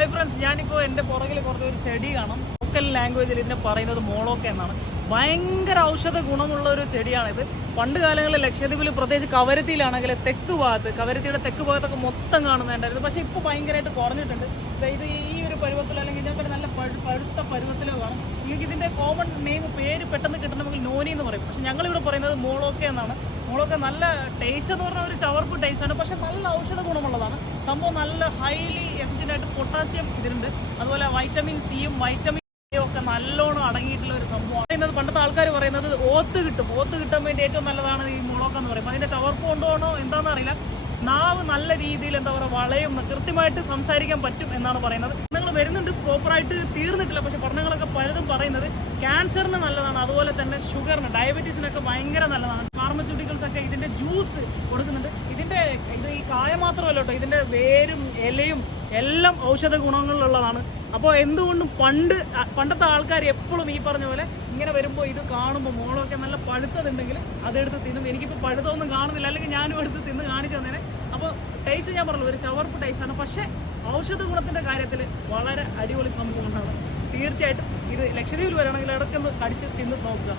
Hi friends, ഞാനിപ്പോൾ എൻ്റെ പുറകിൽ കുറച്ചൊരു ചെടി കാണാം. ലോക്കൽ ലാംഗ്വേജിൽ ഇതിനെ പറയുന്നത് മോളോക്ക എന്നാണ്. ഭയങ്കര ഔഷധ ഗുണമുള്ള ഒരു ചെടിയാണിത്. പണ്ട് കാലങ്ങളിൽ ലക്ഷദ്വീപിൽ പ്രത്യേകിച്ച് കവരത്തിയിലാണെങ്കിൽ കവരത്തിയുടെ തെക്ക് ഭാഗത്തൊക്കെ മൊത്തം കാണുന്നുണ്ടായിരുന്നു. പക്ഷേ ഇപ്പോൾ ഭയങ്കരമായിട്ട് കുറഞ്ഞിട്ടുണ്ട്. ഇത് ഈ ഒരു പരുവത്തിലോ അല്ലെങ്കിൽ ഇതിനൊക്കെ നല്ല പഴുത്ത പരുവത്തിലോ കാണും. നിങ്ങൾക്ക് ഇതിൻ്റെ കോമൺ പേര് പെട്ടെന്ന് കിട്ടണമെങ്കിൽ നോനി എന്ന് പറയും. പക്ഷേ ഞങ്ങളിവിടെ പറയുന്നത് മോളോക്ക എന്നാണ്. മോളൊക്കെ നല്ല ടേസ്റ്റ് എന്ന് പറഞ്ഞാൽ ഒരു ചവർപ്പ് ടേസ്റ്റാണ്, പക്ഷെ നല്ല ഔഷധ ഗുണമുള്ളതാണ് സംഭവം. നല്ല ഹൈലി എഫിഷ്യൻ്റ് ആയിട്ട് പൊട്ടാസ്യം ഇതിലുണ്ട്. അതുപോലെ വൈറ്റമിൻ സിയും വൈറ്റമിൻ എയും ഒക്കെ നല്ലോണം അടങ്ങിയിട്ടുള്ള ഒരു സംഭവമാണ്. പറയുന്നത് പണ്ടത്തെ ആൾക്കാർ പറയുന്നത് ഓത്ത് കിട്ടാൻ വേണ്ടി ഏറ്റവും നല്ലതാണ് ഈ മുളക് എന്ന് പറയുമ്പോൾ. അതിൻ്റെ ചവർപ്പ് കൊണ്ടുപോകണോ എന്താണെന്ന് അറിയില്ല. നാവ് നല്ല രീതിയിൽ എന്താ പറയുക വളയും കൃത്യമായിട്ട് സംസാരിക്കാൻ പറ്റും എന്നാണ് പറയുന്നത്. നിങ്ങൾ വരുന്നുണ്ട്, പ്രോപ്പറായിട്ട് തീർന്നിട്ടില്ല. പക്ഷെ പഠനങ്ങളൊക്കെ പലതും പറയുന്നത് ക്യാൻസറിന് നല്ലതാണ്, അതുപോലെ തന്നെ ഷുഗറിന് ഡയബറ്റീസിനൊക്കെ ഭയങ്കര നല്ലതാണ്. ഫാർമസ്യൂട്ടിക്കൽസ് ഒക്കെ ഇതിൻ്റെ ജ്യൂസ് കൊടുക്കുന്നുണ്ട്. ഇത് ഈ കായ മാത്രമല്ല കേട്ടോ, ഇതിൻ്റെ വേരും ഇലയും എല്ലാം ഔഷധ ഗുണങ്ങളുള്ളതാണ്. അപ്പോൾ എന്തുകൊണ്ടും പണ്ടത്തെ ആൾക്കാർ എപ്പോഴും ഈ പറഞ്ഞ പോലെ ഇങ്ങനെ വരുമ്പോൾ ഇത് കാണുമ്പോൾ മോളൊക്കെ നല്ല പഴുത്തതുണ്ടെങ്കിൽ അതെടുത്ത് തിന്നും. എനിക്കിപ്പോൾ പഴുത്തമൊന്നും കാണുന്നില്ല, അല്ലെങ്കിൽ ഞാനും എടുത്ത് തിന്ന് കാണിച്ചു തന്നെ. അപ്പോൾ ടേസ്റ്റ് ഞാൻ പറഞ്ഞു, ഒരു ചവർപ്പ് ടേസ്റ്റാണ്. പക്ഷേ ഔഷധ ഗുണത്തിൻ്റെ കാര്യത്തിൽ വളരെ അടിപൊളി സംഭവമാണ്. തീർച്ചയായിട്ടും ഇത് ലക്ഷദ്വീപിൽ വരികയാണെങ്കിൽ ഇടയ്ക്കൊന്ന് കടിച്ച് തിന്ന് നോക്കുക.